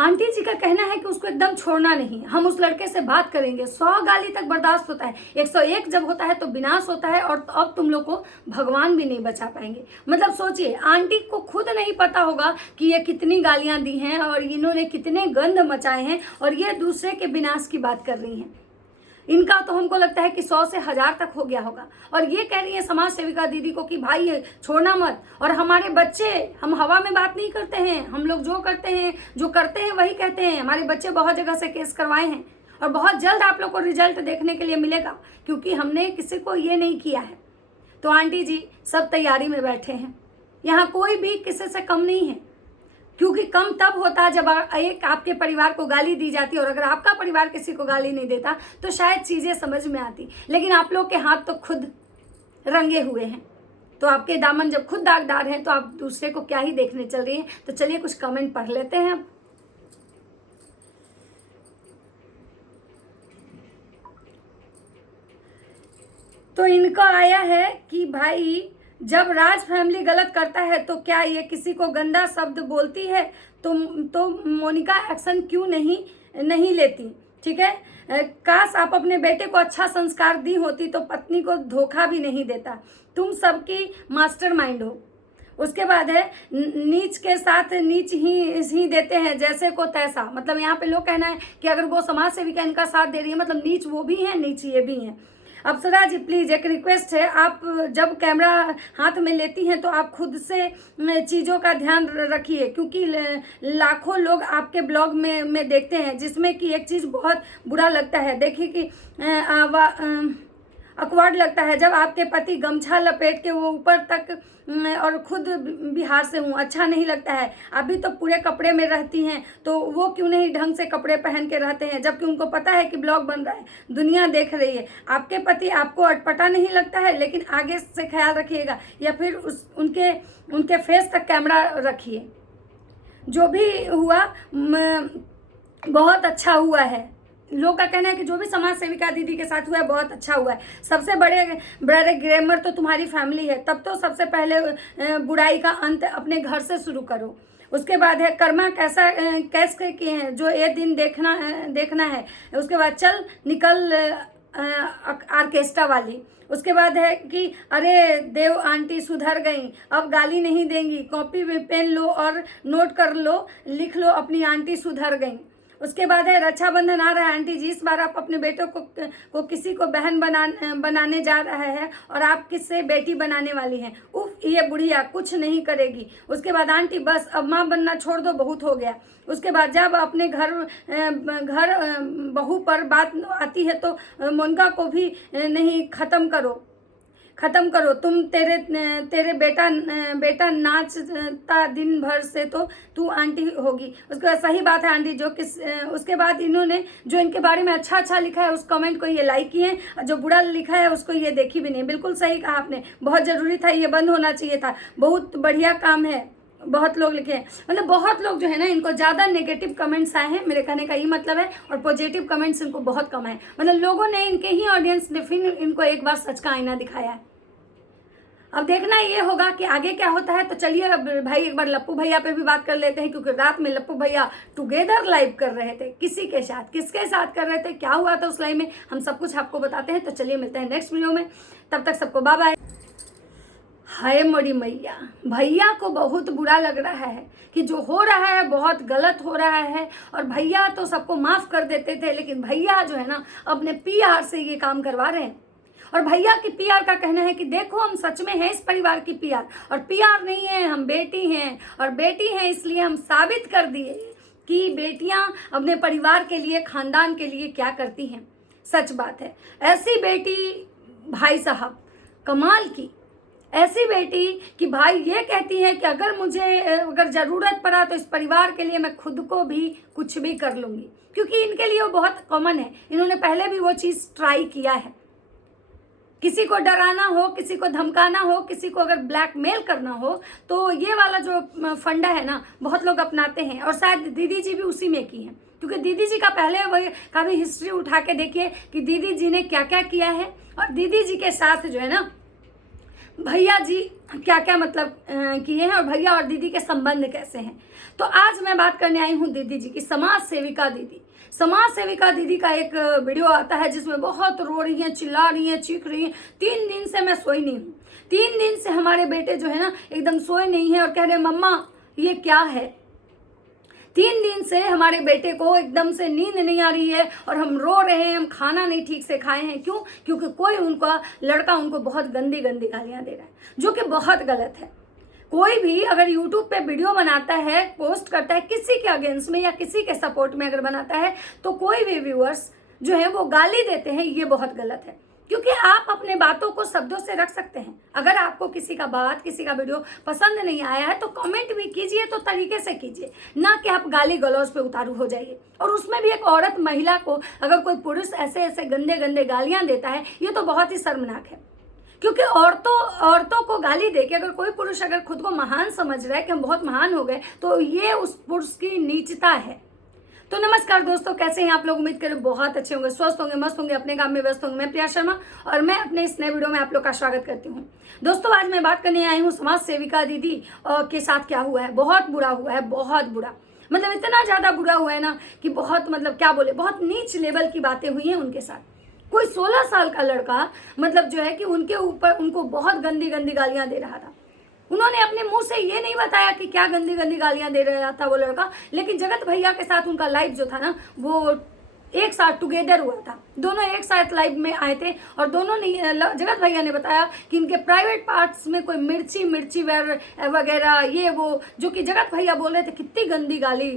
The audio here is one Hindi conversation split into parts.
आंटी जी का कहना है कि उसको एकदम छोड़ना नहीं, हम उस लड़के से बात करेंगे। 100 गाली तक बर्दाश्त होता है, 101 जब होता है तो विनाश होता है, और अब तुम लोग को भगवान भी नहीं बचा पाएंगे। मतलब सोचिए, आंटी को खुद नहीं पता होगा कि ये कितनी गालियां दी हैं और इन्होंने कितने गंद मचाए हैं, और ये दूसरे के विनाश की बात कर रही हैं। इनका तो हमको लगता है कि 100 से 1000 तक हो गया होगा। और ये कह रही है समाज सेविका दीदी को कि भाई ये छोड़ना मत। और हमारे बच्चे, हम हवा में बात नहीं करते हैं, हम लोग जो करते हैं वही कहते हैं। हमारे बच्चे बहुत जगह से केस करवाए हैं, और बहुत जल्द आप लोग को रिजल्ट देखने के लिए मिलेगा, क्योंकि हमने किसी को ये नहीं किया है। तो आंटी जी सब तैयारी में बैठे हैं, यहाँ कोई भी किसी से कम नहीं है, क्योंकि कम तब होता है जब एक आपके परिवार को गाली दी जाती है, और अगर आपका परिवार किसी को गाली नहीं देता तो शायद चीज़ें समझ में आती। लेकिन आप लोग के हाथ तो खुद रंगे हुए हैं, तो आपके दामन जब खुद दागदार हैं तो आप दूसरे को क्या ही देखने चल रही हैं। तो चलिए कुछ कमेंट पढ़ लेते हैं अब। तो इनका आया है कि भाई जब राज फैमिली गलत करता है तो क्या ये किसी को गंदा शब्द बोलती है, तो मोनिका एक्शन क्यों नहीं लेती। ठीक है, काश आप अपने बेटे को अच्छा संस्कार दी होती तो पत्नी को धोखा भी नहीं देता। तुम सबकी मास्टरमाइंड हो। उसके बाद है नीच के साथ नीच ही देते हैं, जैसे को तैसा। मतलब यहाँ पे लोग कहना है कि अगर वो समाज सेविका इनका साथ दे रही है, मतलब नीच वो भी है, नीच ये भी है। अप्सरा जी प्लीज़ एक रिक्वेस्ट है, आप जब कैमरा हाथ में लेती हैं तो आप खुद से चीज़ों का ध्यान रखिए, क्योंकि लाखों लोग आपके ब्लॉग में देखते हैं, जिसमें कि एक चीज़ बहुत बुरा लगता है। देखिए कि अकवर्ड लगता है जब आपके पति गमछा लपेट के वो ऊपर तक, और खुद बिहार से हूँ, अच्छा नहीं लगता है। अभी तो पूरे कपड़े में रहती हैं, तो वो क्यों नहीं ढंग से कपड़े पहन के रहते हैं, जबकि उनको पता है कि ब्लॉग बन रहा है, दुनिया देख रही है। आपके पति आपको अटपटा नहीं लगता है, लेकिन आगे से ख्याल रखिएगा, या फिर उनके फेस तक कैमरा रखिए। जो भी हुआ बहुत अच्छा हुआ है। लोग का कहना है कि जो भी समाज सेविका दीदी के साथ हुआ है बहुत अच्छा हुआ है। सबसे बड़े ग्रामर तो तुम्हारी फैमिली है, तब तो सबसे पहले बुराई का अंत अपने घर से शुरू करो। उसके बाद है कर्मा कैसे किए हैं, जो ये दिन देखना है। उसके बाद चल निकल आर्केस्ट्रा वाली। उसके बाद है कि अरे देव आंटी सुधर गई, अब गाली नहीं देंगी, कॉपी में पेन लो और नोट कर लो, लिख लो अपनी आंटी सुधर गई। उसके बाद है रक्षाबंधन आ रहा है आंटी जी, इस बार आप अपने बेटों को किसी को बहन बनाने जा रहा है, और आप किससे बेटी बनाने वाली हैं। उफ ये बुढ़िया कुछ नहीं करेगी। उसके बाद आंटी बस अब माँ बनना छोड़ दो, बहुत हो गया। उसके बाद जब अपने घर बहू पर बात आती है तो मोनिका को भी नहीं ख़त्म करो। तुम तेरे बेटा नाचता दिन भर से तो तू आंटी होगी। उसके बाद सही बात है आंटी, उसके बाद इन्होंने जो इनके बारे में अच्छा लिखा है उस कमेंट को ये लाइक किए, और जो बुरा लिखा है उसको ये देखी भी नहीं। बिल्कुल सही कहा आपने, बहुत ज़रूरी था, ये बंद होना चाहिए था। बहुत बढ़िया काम है, बहुत लोग लिखे हैं। मतलब बहुत लोग जो है ना, इनको ज़्यादा नेगेटिव कमेंट्स आए हैं, मेरे कहने का ये मतलब है, और पॉजिटिव कमेंट्स इनको बहुत कम है। मतलब लोगों ने, इनके ही ऑडियंस ने फिर इनको एक बार सच का आईना दिखाया है। अब देखना ये होगा कि आगे क्या होता है। तो चलिए अब भाई एक बार लप्पू भैया पे भी बात कर लेते हैं, क्योंकि रात में लप्पू भैया टुगेदर लाइव कर रहे थे। किसके साथ कर रहे थे, क्या हुआ था उस लाइव में, हम सब कुछ आपको बताते हैं। तो चलिए मिलते हैं नेक्स्ट वीडियो में, तब तक सबको बाय बाय। हाय मोरी मैया, भैया को बहुत बुरा लग रहा है कि जो हो रहा है बहुत गलत हो रहा है, और भैया तो सबको माफ़ कर देते थे, लेकिन भैया जो है ना अपने PR से ये काम करवा रहे हैं। और भैया की PR का कहना है कि देखो हम सच में हैं इस परिवार की PR, और PR नहीं है, हम बेटी हैं, और बेटी हैं इसलिए हम साबित कर दिए कि बेटियां अपने परिवार के लिए, खानदान के लिए क्या करती हैं। सच बात है, ऐसी बेटी भाई साहब कमाल की, ऐसी बेटी कि भाई ये कहती है कि अगर ज़रूरत पड़ा तो इस परिवार के लिए मैं खुद को भी कुछ भी कर लूँगी, क्योंकि इनके लिए वो बहुत कॉमन है। इन्होंने पहले भी वो चीज़ ट्राई किया है। किसी को डराना हो, किसी को धमकाना हो, किसी को अगर ब्लैकमेल करना हो, तो ये वाला जो फंडा है ना बहुत लोग अपनाते हैं, और शायद दीदी जी भी उसी में की हैं। क्योंकि दीदी जी का पहले वही का भी हिस्ट्री उठा के देखिए कि दीदी जी ने क्या क्या किया है, और दीदी जी के साथ जो है ना भैया जी क्या क्या मतलब किए हैं और भैया और दीदी के संबंध कैसे हैं। तो आज मैं बात करने आई हूँ दीदी जी की, समाज सेविका दीदी। समाज सेविका दीदी का एक वीडियो आता है जिसमें बहुत रो रही हैं, चिल्ला रही हैं, चीख रही हैं। 3 दिन से मैं सोई नहीं हूँ, 3 दिन से हमारे बेटे जो है ना एकदम सोए नहीं है और कह रहे मम्मा ये क्या है। 3 दिन से हमारे बेटे को एकदम से नींद नहीं आ रही है और हम रो रहे हैं, हम खाना नहीं ठीक से खाए हैं। क्यों? क्योंकि कोई उनका लड़का उनको बहुत गंदी गंदी गालियां दे रहा है, जो कि बहुत गलत है। कोई भी अगर यूट्यूब पे वीडियो बनाता है, पोस्ट करता है किसी के अगेंस्ट में या किसी के सपोर्ट में अगर बनाता है, तो कोई भी व्यूअर्स जो है वो गाली देते हैं, ये बहुत गलत है। क्योंकि आप अपने बातों को शब्दों से रख सकते हैं। अगर आपको किसी का बात, किसी का वीडियो पसंद नहीं आया है तो कमेंट भी कीजिए, तो तरीके से कीजिए, ना कि आप गाली गलौज पे उतारू हो जाइए। और उसमें भी एक औरत, महिला को अगर कोई पुरुष ऐसे ऐसे गंदे गंदे गालियां देता है, ये तो बहुत ही शर्मनाक है। क्योंकि औरतों को गाली देके अगर कोई पुरुष अगर खुद को महान समझ रहा है कि हम बहुत महान हो गए, तो ये उस पुरुष की नीचता है। तो नमस्कार दोस्तों, कैसे हैं आप लोग? उम्मीद करें बहुत अच्छे होंगे, स्वस्थ होंगे, मस्त होंगे, अपने काम में व्यस्त होंगे। मैं प्रिया शर्मा और मैं अपने इस नए वीडियो में आप लोग का स्वागत करती हूँ। दोस्तों आज मैं बात करने आई हूँ समाज सेविका दीदी के साथ क्या हुआ है। बहुत बुरा हुआ है, बहुत बुरा, मतलब इतना ज़्यादा बुरा हुआ है ना कि बहुत, मतलब क्या बोले, बहुत नीच लेवल की बातें हुई हैं उनके साथ। कोई 16 साल का लड़का मतलब जो है कि उनके ऊपर उनको बहुत गंदी गंदी गालियां दे रहा था। उन्होंने अपने मुंह से ये नहीं बताया कि क्या गंदी गंदी गालियां दे रहा था वो लड़का, लेकिन जगत भैया के साथ उनका लाइव जो था ना, वो एक साथ टुगेदर हुआ था। दोनों एक साथ लाइव में आए थे और दोनों ने, जगत भैया ने बताया कि इनके प्राइवेट पार्ट्स में कोई मिर्ची वगैरह ये वो, जो कि जगत भैया बोल रहे थे कितनी गंदी गाली।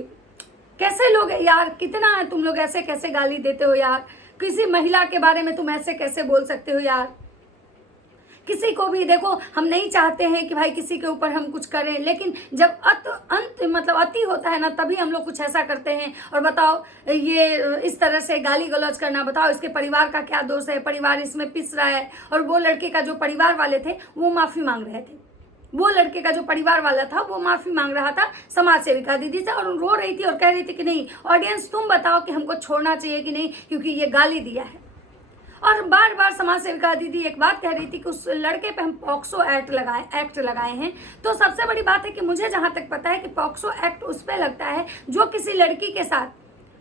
कैसे लोग यार, कितना है तुम लोग, ऐसे कैसे गाली देते हो यार, किसी महिला के बारे में तुम ऐसे कैसे बोल सकते हो यार। किसी को भी देखो, हम नहीं चाहते हैं कि भाई किसी के ऊपर हम कुछ करें, लेकिन जब मतलब अति होता है ना, तभी हम लोग कुछ ऐसा करते हैं। और बताओ ये इस तरह से गाली गलौज करना, बताओ इसके परिवार का क्या दोष है? परिवार इसमें पिस रहा है। और वो लड़के का जो परिवार वाले थे वो माफ़ी मांग रहे थे, वो लड़के का जो परिवार वाला था वो माफ़ी मांग रहा था समाज सेविका दीदी से, और रो रही थी और कह रही थी कि नहीं ऑडियंस तुम बताओ कि हमको छोड़ना चाहिए कि नहीं, क्योंकि ये गाली दिया है। और बार बार समाज सेविका दीदी एक बात कह रही थी कि उस लड़के पे हम पॉक्सो एक्ट लगाए हैं। तो सबसे बड़ी बात है कि मुझे जहाँ तक पता है कि पॉक्सो एक्ट उस पर लगता है जो किसी लड़की के साथ,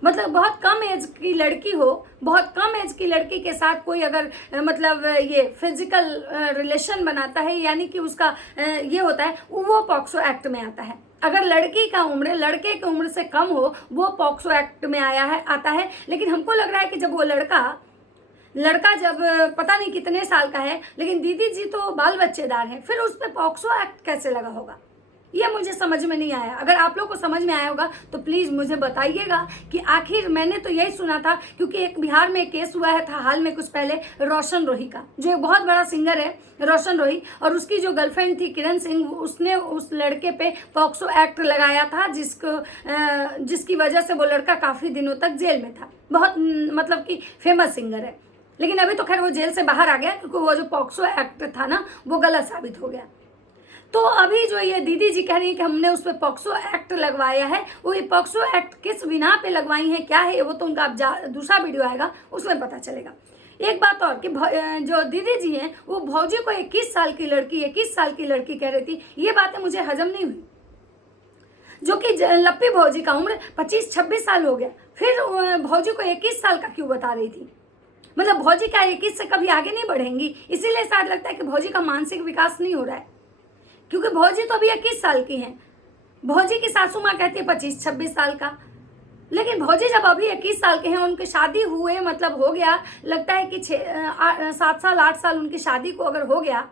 मतलब बहुत कम एज की लड़की हो, बहुत कम एज की लड़की के साथ कोई अगर मतलब ये फिजिकल रिलेशन बनाता है, यानी कि उसका ये होता है, वो पॉक्सो एक्ट में आता है। अगर लड़की का उम्र लड़के की उम्र से कम हो, वो पॉक्सो एक्ट में आता है। लेकिन हमको लग रहा है कि जब वो लड़का जब पता नहीं कितने साल का है, लेकिन दीदी जी तो बाल बच्चेदार हैं, फिर उस पर पॉक्सो एक्ट कैसे लगा होगा, ये मुझे समझ में नहीं आया। अगर आप लोग को समझ में आया होगा तो प्लीज़ मुझे बताइएगा कि आखिर, मैंने तो यही सुना था, क्योंकि एक बिहार में केस हुआ है था हाल में कुछ पहले, रोशन रोही का, जो एक बहुत बड़ा सिंगर है रोशन रोही, और उसकी जो गर्लफ्रेंड थी किरण सिंह, उसने उस लड़के पे पॉक्सो एक्ट लगाया था, जिसकी वजह से वो लड़का काफ़ी दिनों तक जेल में था। बहुत मतलब कि फेमस सिंगर है, लेकिन अभी तो खैर वो जेल से बाहर आ गया, क्योंकि वो जो पॉक्सो एक्ट था ना वो गलत साबित हो गया। तो अभी जो ये दीदी जी कह रही है कि हमने उस पर पॉक्सो एक्ट लगवाया है, वो ये पॉक्सो एक्ट किस बिना पे लगवाई है, क्या है वो तो उनका दूसरा वीडियो आएगा उसमें पता चलेगा। एक बात और कि जो दीदी जी हैं वो भौजी को 21 साल की लड़की कह रही थी। ये बातें मुझे हजम नहीं हुई, जो कि लप्पी भौजी का उम्र 25-26 साल हो गया, फिर भौजी को 21 साल का क्यों बता रही थी? मतलब भौजी का 21 से कभी आगे नहीं बढ़ेंगी, इसीलिए शायद लगता है कि भौजी का मानसिक विकास नहीं हो रहा है, क्योंकि भौजी तो अभी 21 साल की हैं। भौजी की सासू माँ कहती है 25-26 साल का, लेकिन भौजी जब अभी 21 साल के हैं, उनकी शादी हुए मतलब हो गया, लगता है कि 7 साल 8 साल उनकी शादी को अगर हो गया,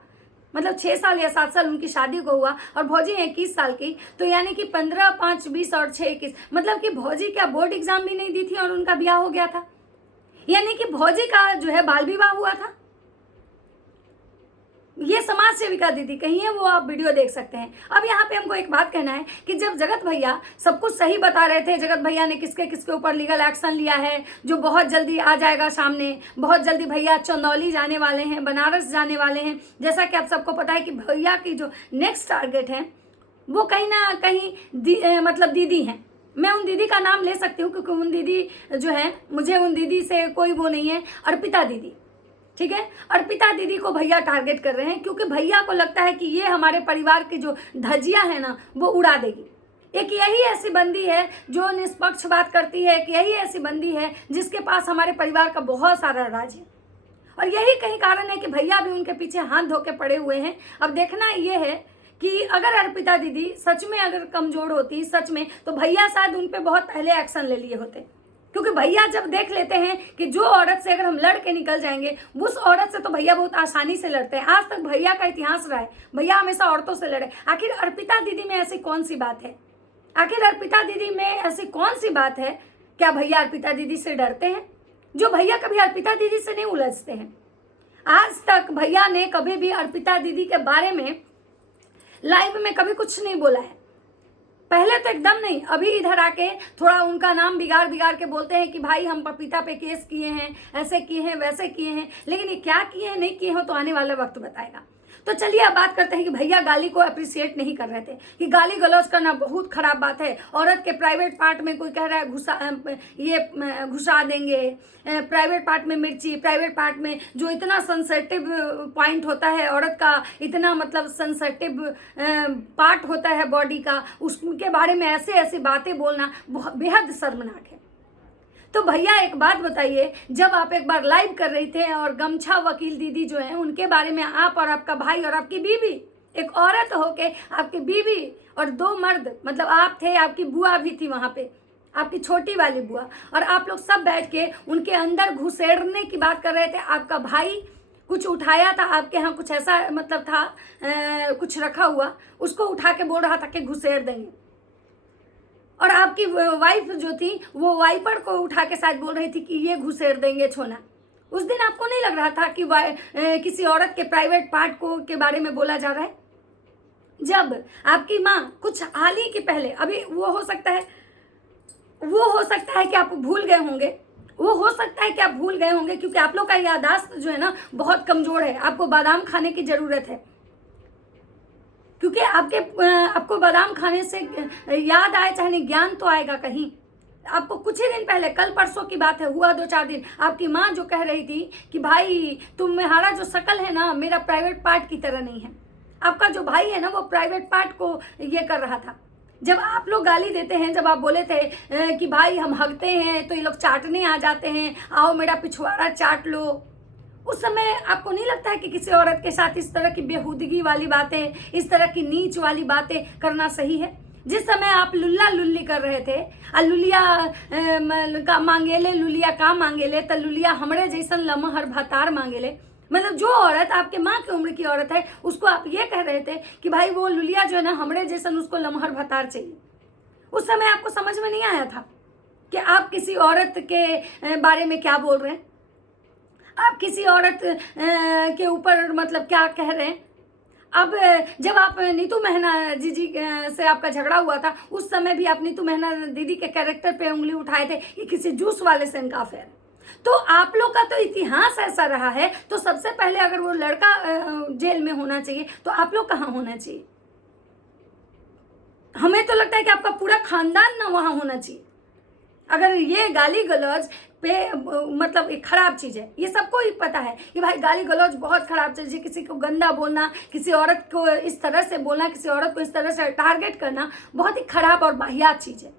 मतलब 6 साल या 7 साल उनकी शादी को हुआ, और भौजी 21 साल की, तो यानी कि 15, 5, 20 और 6, 21, मतलब कि भौजी क्या बोर्ड एग्जाम भी नहीं दी थी और उनका ब्याह हो गया था, यानी कि भौजी का जो है बाल विवाह हुआ था। ये समाज सेविका दीदी कही है, वो आप वीडियो देख सकते हैं। अब यहाँ पे हमको एक बात कहना है कि जब जगत भैया सब कुछ सही बता रहे थे, जगत भैया ने किसके ऊपर लीगल एक्शन लिया है, जो बहुत जल्दी आ जाएगा सामने, बहुत जल्दी भैया चंदौली जाने वाले हैं, बनारस जाने वाले हैं। जैसा कि आप सबको पता है कि भैया की जो नेक्स्ट टारगेट है वो कहीं ना कहीं मतलब दीदी हैं। मैं उन दीदी का नाम ले सकती हूँ, क्योंकि उन दीदी जो है, मुझे उन दीदी से कोई वो नहीं है, अर्पिता दीदी, ठीक है। अर्पिता दीदी को भैया टारगेट कर रहे हैं क्योंकि भैया को लगता है कि ये हमारे परिवार की जो धज्जियां है ना वो उड़ा देगी। एक यही ऐसी बंदी है जो निष्पक्ष बात करती है, एक यही ऐसी बंदी है जिसके पास हमारे परिवार का बहुत सारा राज है, और यही कहीं कारण है कि भैया भी उनके पीछे हाथ धो के पड़े हुए हैं। अब देखना ये है कि अगर अर्पिता दीदी सच में अगर कमजोर होती सच में, तो भैया शायद उन पे बहुत पहले एक्शन ले लिए होते, क्योंकि भैया जब देख लेते हैं कि जो औरत से अगर हम लड़ के निकल जाएंगे उस औरत से तो भैया बहुत आसानी से लड़ते हैं। आज तक भैया का इतिहास रहा है, भैया हमेशा औरतों से लड़े। आखिर अर्पिता दीदी में ऐसी कौन सी बात है, आखिर अर्पिता दीदी में ऐसी कौन सी बात है, क्या भैया अर्पिता दीदी से डरते हैं? जो भैया कभी अर्पिता दीदी से नहीं उलझते हैं। आज तक भैया ने कभी भी अर्पिता दीदी के बारे में लाइव में कभी कुछ नहीं बोला है। पहले तो एकदम नहीं, अभी इधर आके थोड़ा उनका नाम बिगाड़ के बोलते हैं कि भाई हम पपीता पे केस किए हैं, ऐसे किए हैं, वैसे किए हैं, लेकिन ये क्या किए हैं नहीं किए हो तो आने वाला वक्त बताएगा। तो चलिए अब बात करते हैं कि भैया गाली को अप्रिशिएट नहीं कर रहे थे, कि गाली गलौज करना बहुत खराब बात है। औरत के प्राइवेट पार्ट में कोई कह रहा है घुसा देंगे, प्राइवेट पार्ट में मिर्ची, प्राइवेट पार्ट में जो इतना सेंसिटिव पॉइंट होता है औरत का, इतना मतलब सेंसिटिव पार्ट होता है बॉडी का, उसके बारे में ऐसे ऐसी बातें बोलना बेहद शर्मनाक है। तो भैया एक बात बताइए, जब आप एक बार लाइव कर रहे थे और गमछा वकील दीदी जो है उनके बारे में आप और आपका भाई और आपकी बीवी, एक औरत होके आपकी बीवी और 2 मर्द, मतलब आप थे, आपकी बुआ भी थी वहाँ पे, आपकी छोटी वाली बुआ, और आप लोग सब बैठ के उनके अंदर घुसेड़ने की बात कर रहे थे। आपका भाई कुछ उठाया था, आपके यहाँ कुछ ऐसा मतलब था कुछ रखा हुआ, उसको उठा के बोल रहा था कि घुसेड़ देंगे, और आपकी वाइफ जो थी वो वाइपर को उठा के शायद बोल रही थी कि ये घुसेड़ देंगे छोना। उस दिन आपको नहीं लग रहा था कि किसी औरत के प्राइवेट पार्ट को के बारे में बोला जा रहा है? जब आपकी माँ कुछ हाल ही के पहले, अभी वो हो सकता है कि आप भूल गए होंगे, वो हो सकता है कि आप भूल गए होंगे, क्योंकि आप लोग का याददाश्त जो है ना बहुत कमजोर है। आपको बादाम खाने की जरूरत है, क्योंकि आपको बादाम खाने से याद आए चाहे नहीं, ज्ञान तो आएगा कहीं। आपको कुछ ही दिन पहले, कल परसों की बात है, हुआ 2-4 दिन, आपकी माँ जो कह रही थी कि भाई तुम्हारा जो शक्ल है ना मेरा प्राइवेट पार्ट की तरह नहीं है। आपका जो भाई है ना वो प्राइवेट पार्ट को ये कर रहा था। जब आप लोग गाली देते हैं, जब आप बोले थे कि भाई हम हगते हैं तो ये लोग चाटने आ जाते हैं, आओ मेरा पिछवाड़ा चाट लो, उस समय आपको नहीं लगता है कि किसी औरत के साथ इस तरह की बेहुदगी वाली बातें, इस तरह की नीच वाली बातें करना सही है? जिस समय आप लुल्ला लुल्ली कर रहे थे, लुलिया का मांगेले, लुलिया का मांगेले, तो लुलिया हमरे जैसन लमहर भतार मांगेले, मतलब जो औरत आपके माँ की उम्र की औरत है उसको आप ये कह रहे थे कि भाई वो लुलिया जो है ना हमरे जैसन, उसको लमहर भतार चाहिए। उस समय आपको समझ में नहीं आया था कि आप किसी औरत के बारे में क्या बोल रहे हैं, आप किसी औरत के ऊपर मतलब क्या कह रहे हैं। अब जब आप नीतू मेहना जी से आपका झगड़ा हुआ था, उस समय भी आप नीतू मेहना दीदी के कैरेक्टर पे उंगली उठाए थे कि किसी जूस वाले से इनका अफेयर। तो आप लोग का तो इतिहास ऐसा रहा है, तो सबसे पहले अगर वो लड़का जेल में होना चाहिए तो आप लोग कहाँ होना चाहिए? हमें तो लगता है कि आपका पूरा खानदान ना वहाँ होना चाहिए। अगर ये गाली गलौज पे मतलब एक खराब चीज़ है, ये सबको ही पता है कि भाई गाली गलौज बहुत खराब चीज़ है। किसी को गंदा बोलना, किसी औरत को इस तरह से बोलना, किसी औरत को इस तरह से टारगेट करना बहुत ही खराब और वाहियात चीज़ है।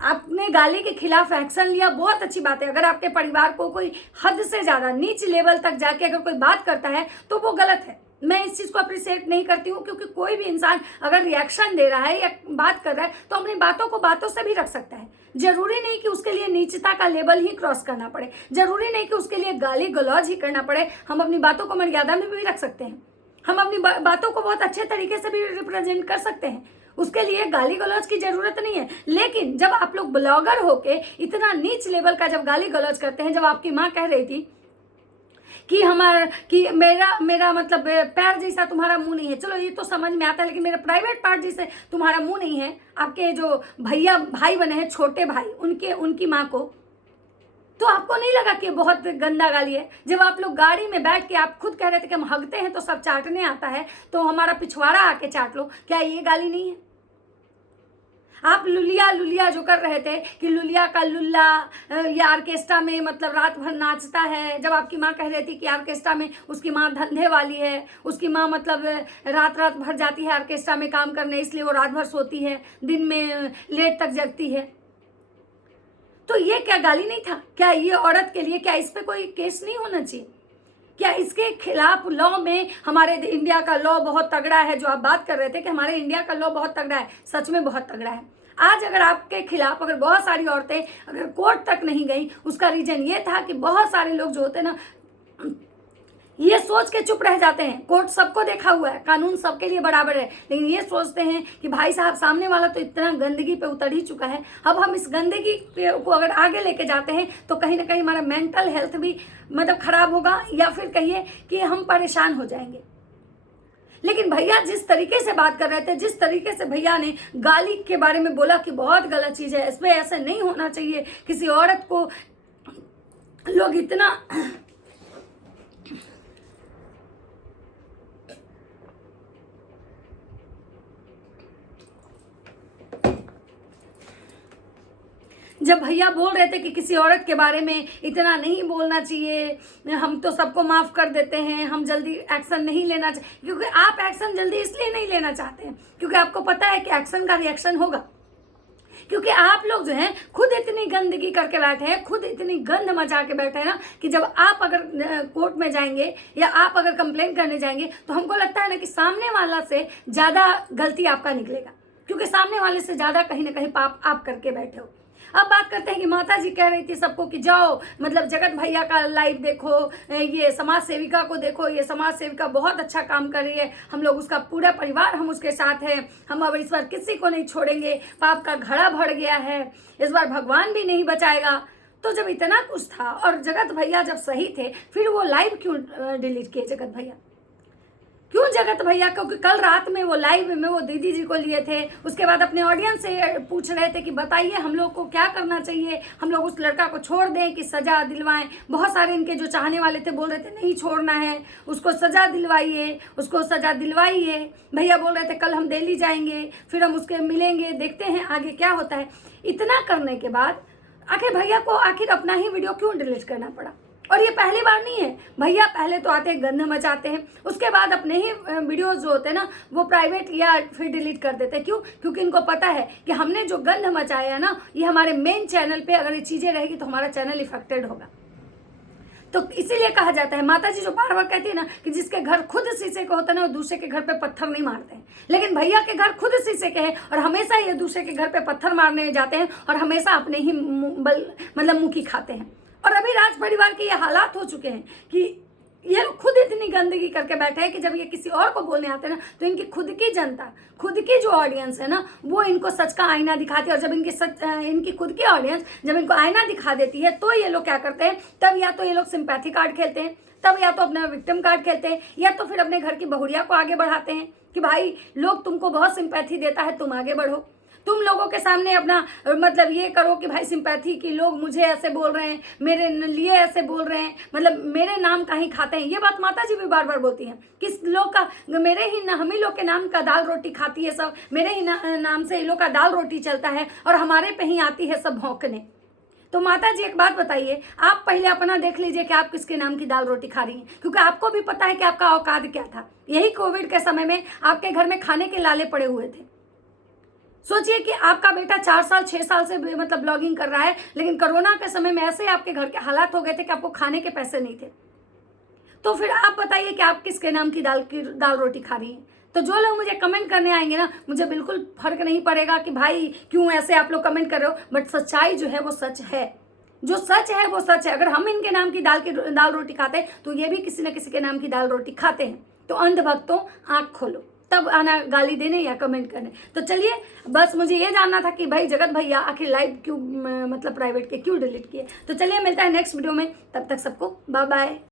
आपने गाली के खिलाफ एक्शन लिया, बहुत अच्छी बात है। अगर आपके परिवार को कोई हद से ज़्यादा नीच लेवल तक जाके अगर कोई बात करता है तो वो गलत है। मैं इस चीज़ को अप्रिशिएट नहीं करती हूँ, क्योंकि कोई भी इंसान अगर रिएक्शन दे रहा है या बात कर रहा है तो अपनी बातों को बातों से भी रख सकता है। जरूरी नहीं कि उसके लिए नीचता का लेवल ही क्रॉस करना पड़े, जरूरी नहीं कि उसके लिए गाली गलौज ही करना पड़े। हम अपनी बातों को मर्यादा में भी रख सकते हैं, हम अपनी बातों को बहुत अच्छे तरीके से भी रिप्रेजेंट कर सकते हैं, उसके लिए गाली गलौज की जरूरत नहीं है। लेकिन जब आप लोग ब्लॉगर होके इतना नीच लेवल का जब गाली गलौज करते हैं, जब आपकी माँ कह रही थी कि मेरा मतलब पैर जैसा तुम्हारा मुंह नहीं है, चलो ये तो समझ में आता है, लेकिन मेरा प्राइवेट पार्ट जैसे तुम्हारा मुंह नहीं है। आपके जो भाई बने हैं, छोटे भाई, उनकी माँ को, तो आपको नहीं लगा कि बहुत गंदा गाली है? जब आप लोग गाड़ी में बैठ के आप खुद कह रहे थे कि हम हगते हैं तो सब चाटने आता है, तो हमारा पिछवाड़ा आके चाट लो, क्या ये गाली नहीं है? आप लुलिया लुलिया जो कर रहे थे कि लुलिया का लुल्ला या ऑर्केस्ट्रा में मतलब रात भर नाचता है, जब आपकी माँ कह रही थी कि ऑर्केस्ट्रा में उसकी माँ धंधे वाली है, उसकी माँ मतलब रात रात भर जाती है ऑर्केस्ट्रा में काम करने, इसलिए वो रात भर सोती है, दिन में लेट तक जगती है, तो ये क्या गाली नहीं था? क्या ये औरत के लिए क्या इस पे कोई केस नहीं होना चाहिए? क्या इसके खिलाफ लॉ में हमारे इंडिया का लॉ बहुत तगड़ा है? जो आप बात कर रहे थे कि हमारे इंडिया का लॉ बहुत तगड़ा है, सच में बहुत तगड़ा है। आज अगर आपके खिलाफ अगर बहुत सारी औरतें अगर कोर्ट तक नहीं गई, उसका रीजन ये था कि बहुत सारे लोग जो होते हैं ना ये सोच के चुप रह जाते हैं। कोर्ट सबको देखा हुआ है, कानून सबके लिए बराबर है, लेकिन ये सोचते हैं कि भाई साहब सामने वाला तो इतना गंदगी पे उतर ही चुका है, अब हम इस गंदगी को अगर आगे लेके जाते हैं तो कहीं ना कहीं हमारा मेंटल हेल्थ भी मतलब खराब होगा, या फिर कहिए कि हम परेशान हो जाएंगे। लेकिन भैया जिस तरीके से बात कर रहे थे, जिस तरीके से भैया ने गाली के बारे में बोला कि बहुत गलत चीज़ है, इसमें ऐसे नहीं होना चाहिए, किसी औरत को लोग इतना जब भैया बोल रहे थे कि किसी औरत के बारे में इतना नहीं बोलना चाहिए, हम तो सबको माफ़ कर देते हैं, हम जल्दी एक्शन नहीं लेना चाहिए, क्योंकि आप एक्शन जल्दी इसलिए नहीं लेना चाहते हैं क्योंकि आपको पता है कि एक्शन का रिएक्शन होगा। क्योंकि आप लोग जो हैं खुद इतनी गंदगी करके बैठे हैं, खुद इतनी गंद मचा के बैठे हैं ना कि जब आप अगर कोर्ट में जाएंगे या आप अगर कंप्लेन करने जाएंगे तो हमको लगता है ना कि सामने वाला से ज़्यादा गलती आपका निकलेगा, क्योंकि सामने वाले से ज़्यादा कहीं ना कहीं पाप आप करके बैठे हो। अब बात करते हैं कि माता जी कह रही थी सबको कि जाओ मतलब जगत भैया का लाइव देखो, ये समाज सेविका को देखो, ये समाज सेविका बहुत अच्छा काम कर रही है, हम लोग उसका पूरा परिवार हम उसके साथ हैं, हम अब इस बार किसी को नहीं छोड़ेंगे, पाप का घड़ा भर गया है, इस बार भगवान भी नहीं बचाएगा। तो जब इतना कुछ था और जगत भैया जब सही थे, फिर वो लाइव क्यों डिलीट किए जगत भैया? क्यों जगत भैया? क्योंकि कल रात में वो लाइव में वो दीदी जी को लिए थे, उसके बाद अपने ऑडियंस से पूछ रहे थे कि बताइए हम लोग को क्या करना चाहिए, हम लोग उस लड़का को छोड़ दें कि सज़ा दिलवाएं। बहुत सारे इनके जो चाहने वाले थे बोल रहे थे नहीं छोड़ना है, उसको सज़ा दिलवाइए, उसको सज़ा दिलवाइए। भैया बोल रहे थे कल हम दिल्ली जाएंगे, फिर हम उसके मिलेंगे, देखते हैं आगे क्या होता है। इतना करने के बाद आखिर भैया को आखिर अपना ही वीडियो क्यों डिलीट करना पड़ा? और ये पहली बार नहीं है, भैया पहले तो आते हैं गंद मचाते हैं, उसके बाद अपने ही वीडियोस जो होते हैं ना वो प्राइवेट या फिर डिलीट कर देते हैं। क्यों? क्योंकि इनको पता है कि हमने जो गंद मचाया है ना ये हमारे मेन चैनल पे अगर ये चीज़ें रहेगी तो हमारा चैनल इफेक्टेड होगा। तो इसीलिए कहा जाता है, माता जी जो बार बार कहती है ना कि जिसके घर खुद शीशे का होता है ना वो दूसरे के घर पे पत्थर नहीं मारते हैं, लेकिन भैया के घर खुद शीशे के हैं और हमेशा ये दूसरे के घर पे पत्थर मारने जाते हैं और हमेशा अपने ही मतलब मुँह की खाते हैं। और अभी राज परिवार के ये हालात हो चुके हैं कि ये खुद इतनी गंदगी करके बैठे हैं कि जब ये किसी और को बोलने आते हैं ना तो इनकी खुद की जनता, खुद की जो ऑडियंस है ना वो इनको सच का आईना दिखाती है। और जब इनकी खुद की ऑडियंस जब इनको आईना दिखा देती है तो ये लोग क्या करते हैं, तब या तो ये लोग सिंपैथी कार्ड खेलते हैं, तब या तो अपना विक्टिम कार्ड खेलते हैं, या तो फिर अपने घर की बहुरिया को आगे बढ़ाते हैं कि भाई लोग तुमको बहुत सिंपैथी देता है, तुम आगे बढ़ो, तुम लोगों के सामने अपना मतलब ये करो कि भाई सिंपैथी की लोग मुझे ऐसे बोल रहे हैं, मेरे लिए ऐसे बोल रहे हैं, मतलब मेरे नाम का ही खाते हैं। ये बात माता जी भी बार बार बोलती हैं कि लोग का मेरे ही हम ही लोग के नाम का दाल रोटी खाती है सब, मेरे ही नाम से इन लोग का दाल रोटी चलता है और हमारे पे ही आती है सब भौंकने। तो माता जी एक बात बताइए, आप पहले अपना देख लीजिए कि आप किसके नाम की दाल रोटी खा रही हैं, क्योंकि आपको भी पता है कि आपका औकात क्या था। यही कोविड के समय में आपके घर में खाने के लाले पड़े हुए थे। सोचिए कि आपका बेटा 4 साल 6 साल से मतलब ब्लॉगिंग कर रहा है, लेकिन कोरोना के समय में ऐसे आपके घर के हालात हो गए थे कि आपको खाने के पैसे नहीं थे। तो फिर आप बताइए कि आप किसके नाम की दाल रोटी खा रही हैं। तो जो लोग मुझे कमेंट करने आएंगे ना, मुझे बिल्कुल फर्क नहीं पड़ेगा कि भाई क्यों ऐसे आप लोग कमेंट कर रहे हो, बट सच्चाई जो है वो सच है, जो सच है वो सच है। अगर हम इनके नाम की दाल रोटी खाते हैं तो ये भी किसी न किसी के नाम की दाल रोटी खाते हैं। तो अंधभक्तों आँख खोलो, तब आना गाली देने या कमेंट करने। तो चलिए बस मुझे ये जानना था कि भाई जगत भैया आखिर लाइव क्यों मतलब प्राइवेट के क्यों डिलीट किए। तो चलिए मिलता है नेक्स्ट वीडियो में, तब तक सबको बाय बाय।